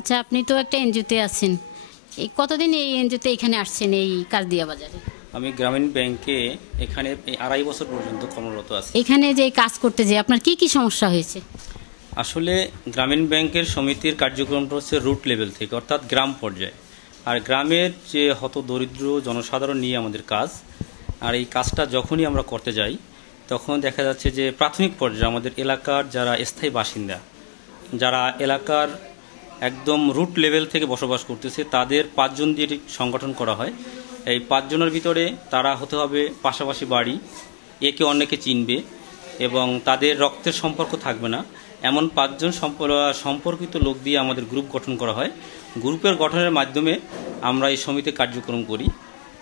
আচ্ছা, আপনি তো একটা এনজিওতে আছেন, এই কতদিন এই এনজিওতে এখানে আসছেন এই কাজদিয়া বাজারে? আমি গ্রামীণ ব্যাংকে এখানে 2.5 বছর পর্যন্ত কর্মরত আছি। এখানে যে কাজ করতে যে আপনার কি কি সমস্যা হয়েছে? আসলে গ্রামীণ ব্যাংকের সমিতির কার্যক্রমটা হচ্ছে রুট লেভেল থেকে, অর্থাৎ গ্রাম পর্যায়ে। আর গ্রামের যে হত দরিদ্র জনসাধারণ নিয়ে আমাদের কাজ। আর এই কাজটা যখনই আমরা করতে যাই তখন দেখা যাচ্ছে যে প্রাথমিক পর্যায়ে আমাদের এলাকার যারা স্থায়ী বাসিন্দা, যারা এলাকার একদম রুট লেভেল থেকে বসবাস করতেছে, তাদের 5 জন দিয়ে সংগঠন করা হয়। এই 5 জনের ভিতরে তারা হতে হবে পাশাপাশি বাড়ি, একে অন্যকে চিনবে এবং তাদের রক্তের সম্পর্ক থাকবে না, এমন 5 জন সম্পর্কিত লোক দিয়ে আমাদের গ্রুপ গঠন করা হয়। গ্রুপের গঠনের মাধ্যমে আমরা এই সমিতি কার্যক্রম করি।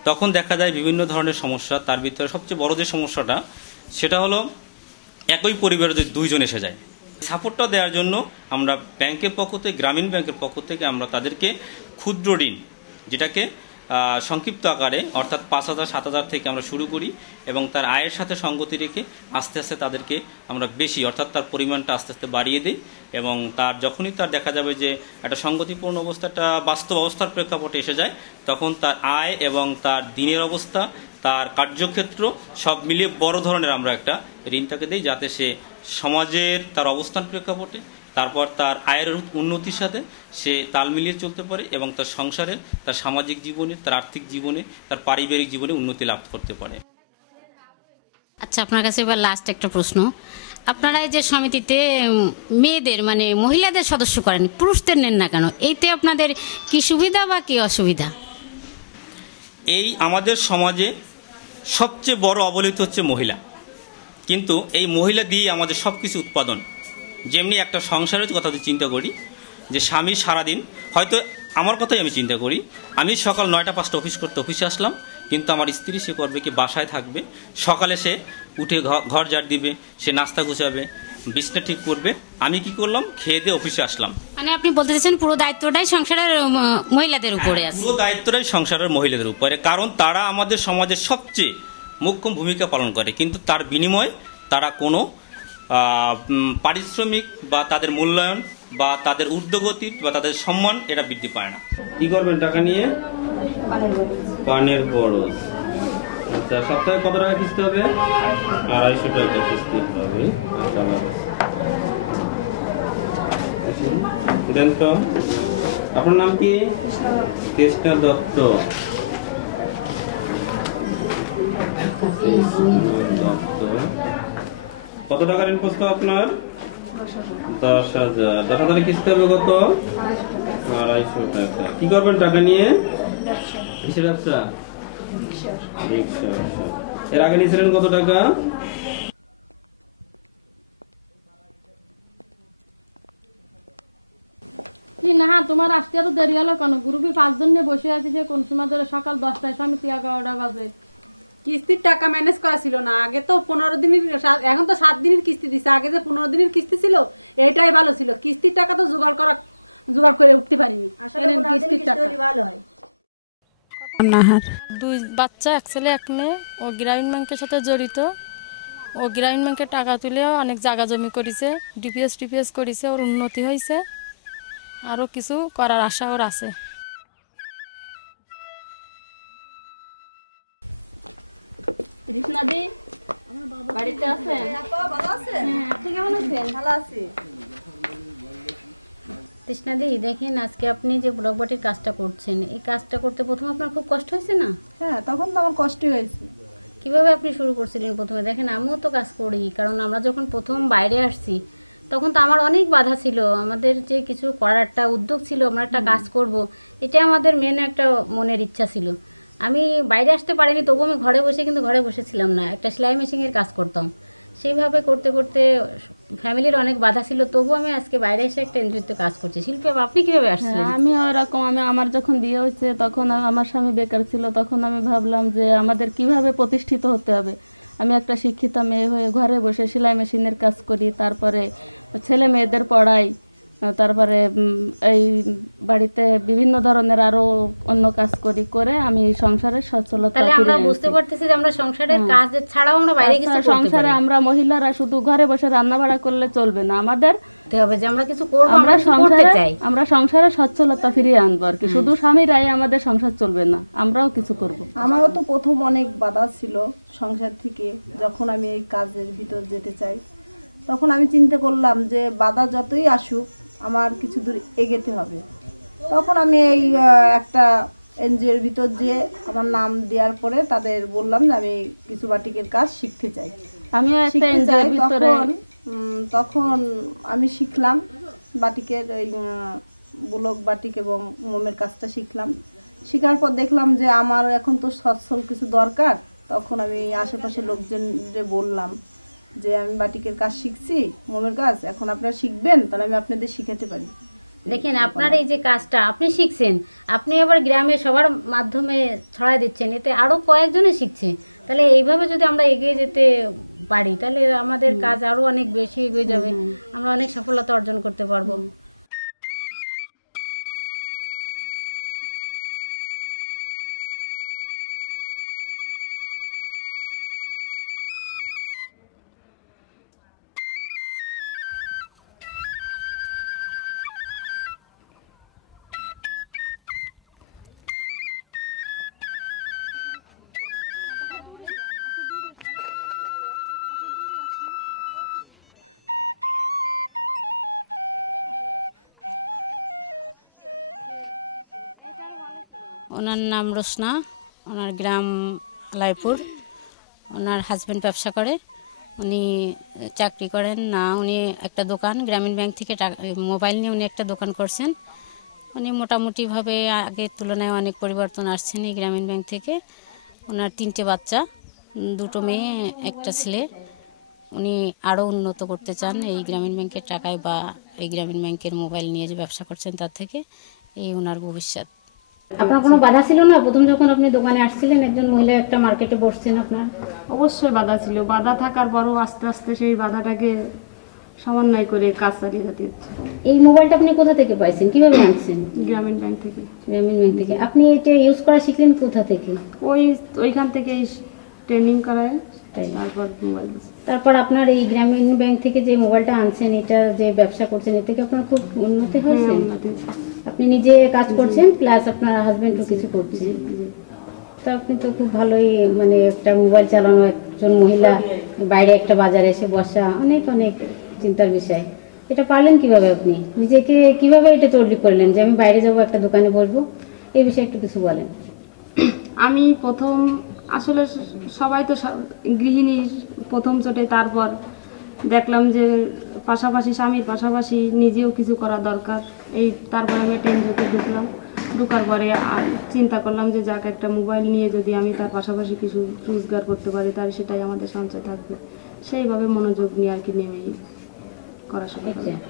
তখন দেখা যায় বিভিন্ন ধরনের সমস্যা, তার ভিতরে সবচেয়ে বড় যে সমস্যাটা সেটা হলো একই পরিবারে যদি 2 জন এসে যায়। সাপোর্টটা দেওয়ার জন্য আমরা ব্যাংকের পক্ষ থেকে, গ্রামীণ ব্যাংকের পক্ষ থেকে আমরা তাদেরকে ক্ষুদ্র ঋণ, যেটাকে সংক্ষিপ্ত আকারে অর্থাৎ 5,000 7,000 থেকে আমরা শুরু করি এবং তার আয়ের সাথে সঙ্গতি রেখে আস্তে আস্তে তাদেরকে আমরা বেশি, অর্থাৎ তার পরিমাণটা আস্তে আস্তে বাড়িয়ে দিই এবং তার যখনই তার দেখা যাবে যে একটা সঙ্গতিপূর্ণ অবস্থাটা বাস্তব অবস্থার প্রেক্ষাপটে এসে যায়, তখন তার আয় এবং তার দিনের অবস্থা, তার কার্যক্ষেত্র সব মিলিয়ে বড় ধরনের আমরা একটা ঋণ তাকে দিই, যাতে সে সমাজের তার অবস্থান প্রেক্ষাপটে, তারপর তার আয়ের উন্নতির সাথে সে তাল মিলিয়ে চলতে পারে এবং তার সংসারে, তার সামাজিক জীবনে, তার আর্থিক জীবনে, তার পারিবারিক জীবনে উন্নতি লাভ করতে পারে। আচ্ছা, আপনার কাছে এবার লাস্ট একটা প্রশ্ন। আপনারা এই যে সমিতিতে মেয়েদের মানে মহিলাদের সদস্য করেন, পুরুষদের নেন না কেন? এইতে আপনাদের কি সুবিধা বা কি অসুবিধা? এই আমাদের সমাজে সবচেয়ে বড় অবহেলিত হচ্ছে মহিলা, কিন্তু এই মহিলা দিয়ে আমাদের সব কিছু উৎপাদন। যেমনি একটা সংসারের কথা যদি চিন্তা করি, যে স্বামী সারাদিন, হয়তো আমার কথাই আমি চিন্তা করি, আমি সকাল 9টা 5টা অফিস করতে অফিসে আসলাম, কিন্তু আমার স্ত্রী সে করবে কি, বাসায় থাকবে, সকালে সে উঠে ঘর ঝাড় দিবে, সে নাস্তা গুছাবে, বিছনা ঠিক করবে, আমি কি করলাম, খেয়ে দিয়ে অফিসে আসলাম। মানে আপনি বলতে চাইছেন পুরো দায়িত্বটাই সংসারের মহিলাদের উপরে আছে? পুরো দায়িত্বটাই সংসারের মহিলাদের উপরে, কারণ তারা আমাদের সমাজের সবচেয়ে মুখ্য ভূমিকা পালন করে, কিন্তু তার বিনিময়ে তারা কোনো পারিশ্রমিক বা তাদের মূল্যায়ন বা তাদের ঊর্ধ্বগতি বা তাদের সম্মান এটা বৃদ্ধি পায় না। কি করবেন টাকা নিয়ে? পানের বরজ। আচ্ছা, সপ্তাহে কত টাকা কিস্তি হবে? 250 টাকা কিস্তি হবে। দেন তো। আপনার নাম কি? কৃষ্ণা দত্ত। কত টাকা ঋণ প্রস্তাব আপনার? 10,000। 10,000 কিস্তি হবে কত? 250 টাকা। কি করবেন টাকা নিয়ে? কিসের ব্যবসা? রিক্সা। এর আগে নিয়েছিলেন কত টাকা? নাহার। 2 বাচ্চা, এক ছেলে এক মেয়ে। ও গ্রামীণ ব্যাংকের সাথে জড়িত। ও গ্রামীণ ব্যাংকে টাকা তুলেও অনেক জায়গা জমি করেছে, ডিপিএস করেছে, ওর উন্নতি হয়েছে, আরও কিছু করার আশা ওর আছে। ওনার নাম রোশনা, ওনার গ্রাম লাইপুর। ওনার হাজব্যান্ড ব্যবসা করে, উনি চাকরি করেন না, উনি একটা দোকান গ্রামীণ ব্যাংক থেকে মোবাইল নিয়ে উনি একটা দোকান করছেন। উনি মোটামুটিভাবে আগের তুলনায় অনেক পরিবর্তন আসছেন এই গ্রামীণ ব্যাংক থেকে। ওনার 3টে বাচ্চা, 2টো মেয়ে, একটা ছেলে। উনি আরও উন্নত করতে চান এই গ্রামীণ ব্যাংকের টাকায় বা এই গ্রামীণ ব্যাংকের মোবাইল নিয়ে যে ব্যবসা করছেন তার থেকে। এই ওনার ভবিষ্যৎ। আপনার কোনো বাধা ছিল না প্রথম যখন আপনি দোকানে আসছিলেন? একজন মহিলা একটা মার্কেটে বসছেন, আপনার অবশ্যই বাধা ছিল। বাধা থাকার পরও আস্তে আস্তে সেই বাধাটাকে সমন্বয় করে কাজ চালিয়ে যেতে হচ্ছে। এই মোবাইলটা আপনি কোথা থেকে পাইছেন, কিভাবে আনছেন? গ্রামীণ ব্যাংক থেকে। গ্রামীণ ব্যাংক থেকে। আপনি এটা ইউজ করা শিখলেন কোথা থেকে? ওইখান থেকে ট্রেনিং করায়, তারপর মোবাইল। তারপর আপনার এই গ্রামীণ ব্যাংক থেকে যে মোবাইলটা আনছেন, এটা যে ব্যবসা করছেন, এর থেকে আপনার খুব উন্নতি হয়েছে? আপনি নিজে কাজ করছেন প্লাস আপনার হাজবেন্ডও কিছু করছেন। তো আপনি তো খুব ভালোই, মানে একটা মোবাইল চালানো একজন মহিলা, বাইরে একটা বাজারে এসে বসা, অনেক অনেক চিন্তার বিষয়। এটা পারলেন কিভাবে? আপনি নিজেকে কিভাবে এটা তৈরি করলেন যে আমি বাইরে যাব, একটা দোকানে বসবো? এই বিষয়ে একটু কিছু বলেন। আমি প্রথম আসলে সবাই তো গৃহিণীর প্রথম চোটে, তারপর দেখলাম যে পাশাপাশি স্বামীর পাশাপাশি নিজেও কিছু করা দরকার। তারপরে আমি একটা এনজিওতে ঢোকার পরে চিন্তা করলাম যে যাক, একটা মোবাইল নিয়ে যদি আমি তার পাশাপাশি কিছু রোজগার করতে পারি, তাহলে সেটাই আমাদের সঞ্চয় থাকবে। সেইভাবে মনোযোগ নিয়ে আর কি নেমেই করা শুরু করলাম।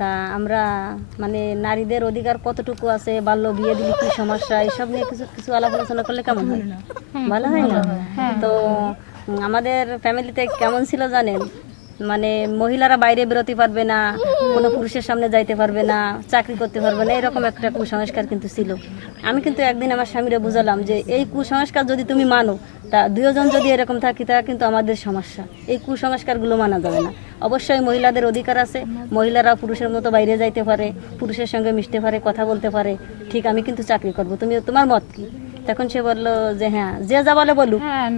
তা আমরা মানে নারীদের অধিকার কতটুকু আছে, বাল্য বিয়ে দিলে কি সমস্যা, এইসব নিয়ে কিছু কিছু আলাপ আলোচনা করলে কেমন হয়? ভালো হয় না? তো আমাদের ফ্যামিলিতে কেমন ছিল জানেন, মানে মহিলারা বাইরে বেরোতে পারবে না, কোনো পুরুষের সামনে যাইতে পারবে না, চাকরি করতে পারবে না, এরকম একটা কুসংস্কার কিন্তু ছিল। আমি কিন্তু একদিন আমার স্বামীরা বুঝালাম যে এই কুসংস্কার যদি তুমি মানো, তা 2 জন যদি এরকম থাকি, তা কিন্তু আমাদের সমস্যা। এই কুসংস্কারগুলো মানা যাবে না। অবশ্যই মহিলাদের অধিকার আছে, মহিলারা পুরুষের মতো বাইরে যাইতে পারে, পুরুষের সঙ্গে মিশতে পারে, কথা বলতে পারে। ঠিক, আমি কিন্তু চাকরি করব, তুমি তোমার মত কি? তখন সে বললো যে হ্যাঁ, যে যা বলে বলুক। হ্যাঁ,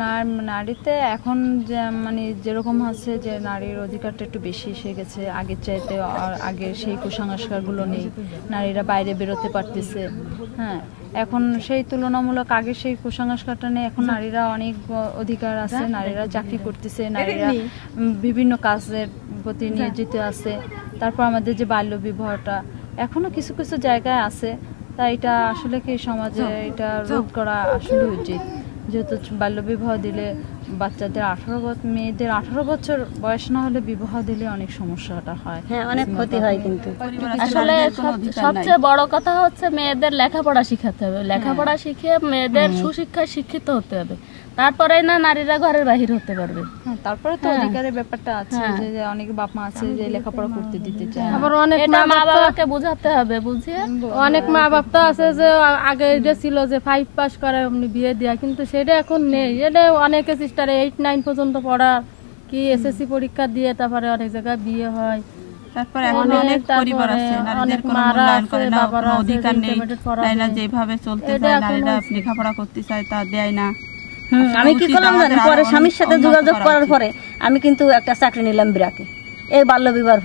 নারীতে এখন যে মানে যেরকম আছে যে নারীর অধিকারটা একটু বেশি এসে গেছে আগের চাইতে। আগে সেই কুসংস্কারগুলো নেই, নারীরা বাইরে বেরোতে পারতেছে। হ্যাঁ, এখন সেই তুলনামূলক আগে সেই কুসংস্কারটা নেই। এখন নারীরা অনেক অধিকার আছে, নারীরা চাকরি করতেছে, নারীরা বিভিন্ন কাজের প্রতি নিয়োজিত আছে। তারপর আমাদের যে বাল্য বিবাহটা এখনো কিছু কিছু জায়গায় আছে, তাই এটা আসলে কি সমাজে এটা রোধ করা আসলে উচিত। যেহেতু বাল্যবিবাহ দিলে বাচ্চাদের মেয়েদের 18 বছর বয়স না হলে বিবাহ দিলে অনেক সমস্যাটা হয়। হ্যাঁ, অনেক ক্ষতি হয়। কিন্তু আসলে সবচেয়ে বড় কথা হচ্ছে মেয়েদের লেখাপড়া শিখাতে হবে। লেখাপড়া শিখিয়ে মেয়েদের সুশিক্ষায় শিক্ষিত হতে হবে, তারপরে না নারীরা ঘরের বাহির হতে পারবে। হ্যাঁ, তারপরে তো অধিকারের ব্যাপারটা আছে যে অনেক বাপ মা আছে যে লেখাপড়া করতে দিতে চায়। আবার অনেক মা বাবাকে বোঝাতে হবে, বুঝিয়ে। অনেক মা বাপ তো আছে যে আগে এটা ছিল যে 5 পাস করে এমনি বিয়ে দেয়া, কিন্তু সেটা এখন নেই। এটা অনেকে সিস্টার 8, 9 পর্যন্ত পড়া, কি SSC পরীক্ষা দিয়ে তারপরে অনেক জায়গায় বিয়ে হয়। তারপরে এখন অনেক পরিবার আছে নারীদের কোনো মূল্যায়ন করে না, কোনো অধিকার নেই, তাই না? যেভাবে চলতে চায় নারীরা লেখাপড়া করতে চায় তা দেয় না। আমি কি করলাম জানি, পরে স্বামীর সাথে যোগাযোগ করার পরে আমি কিন্তু একটা চাকরি নিলাম বিরাকে। এই বাল্যবিবাহের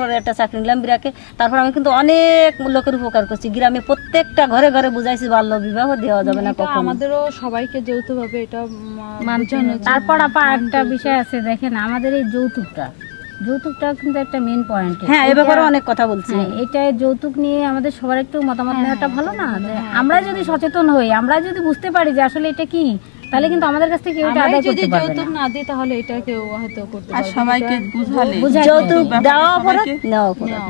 পরে একটা চাকরি নিলাম বিরাকে। তারপর আমি কিন্তু অনেক লোকের উপকার করছি। গ্রামে প্রত্যেকটা ঘরে ঘরে বুঝাইছি বাল্য বিবাহ দেওয়া যাবে না কখনো। আমাদেরও সবাইকে যৌথভাবে এটা তারপর একটা বিষয় আছে, দেখেন আমাদের এই যৌতুকটা যৌতুকটা কিন্তু একটা মেন পয়েন্ট। হ্যাঁ, এ ব্যাপারে অনেক কথা বলছি। এটা যৌতুক নিয়ে আমাদের সবার একটু মতামত নেওয়াটা ভালো না? আমরা যদি সচেতন হই, আমরা যদি বুঝতে পারি যে আসলে এটা কি, তাহলে কিন্তু আমাদের কাছ থেকে এটা আদায় করতে পারবে না। যৌতুক না দিই তাহলে এটা কেউ হয়তো করতে পারবে। আর সবাইকে বুঝালে যৌতুক দেওয়া অপরাধ, নেওয়া অপরাধ।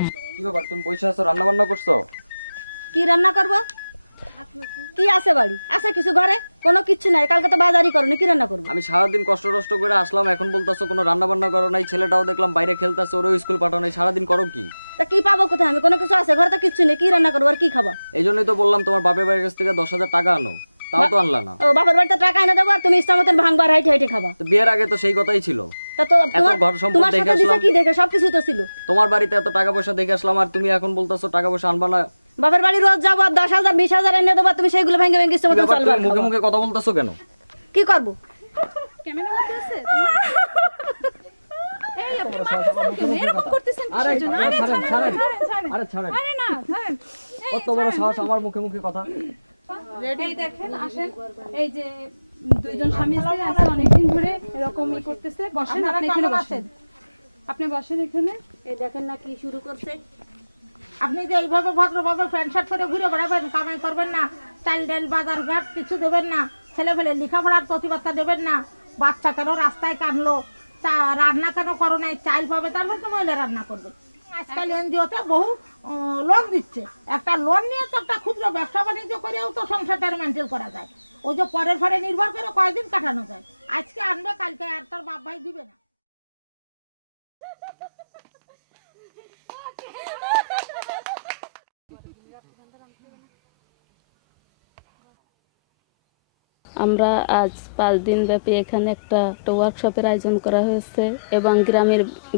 আমরা আজ 5 দিন ব্যাপী এখানে একটা ওয়ার্কশপের আয়োজন করা হয়েছে এবং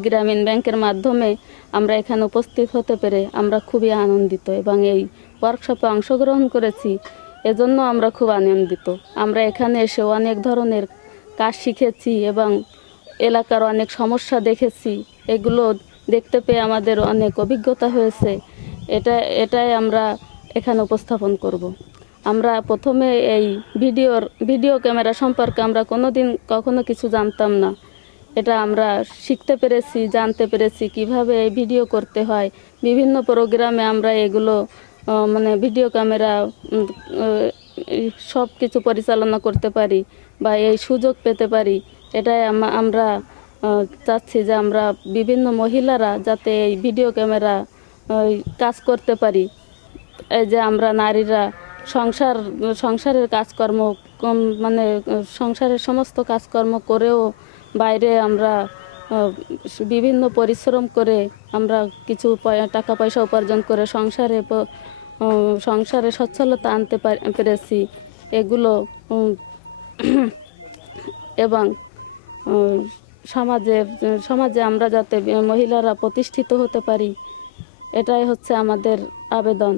গ্রামীণ ব্যাংকের মাধ্যমে আমরা এখানে উপস্থিত হতে পেরে আমরা খুবই আনন্দিত এবং এই ওয়ার্কশপে অংশগ্রহণ করেছি, এজন্য আমরা খুব আনন্দিত। আমরা এখানে এসে অনেক ধরনের কাজ শিখেছি এবং এলাকার অনেক সমস্যা দেখেছি, এগুলো দেখতে পেয়ে আমাদের অনেক অভিজ্ঞতা হয়েছে। এটাই আমরা এখানে উপস্থাপন করব। আমরা প্রথমে এই ভিডিও ক্যামেরা সম্পর্কে আমরা কখনো কিছু জানতাম না। এটা আমরা শিখতে পেরেছি, জানতে পেরেছি কিভাবে এই ভিডিও করতে হয়। বিভিন্ন প্রোগ্রামে আমরা এগুলো মানে ভিডিও ক্যামেরা সব কিছু পরিচালনা করতে পারি বা এই সুযোগ পেতে পারি। এটাই আমরা চাচ্ছি যে আমরা বিভিন্ন মহিলারা যাতে এই ভিডিও ক্যামেরা কাজ করতে পারি। এই যে আমরা নারীরা সংসারের কাজকর্ম মানে সংসারের সমস্ত কাজকর্ম করেও বাইরে আমরা বিভিন্ন পরিশ্রম করে আমরা কিছু টাকা পয়সা উপার্জন করে সংসারে সচ্ছলতা আনতে পেরেছি এগুলো, এবং সমাজে আমরা যাতে মহিলারা প্রতিষ্ঠিত হতে পারি, এটাই হচ্ছে আমাদের আবেদন।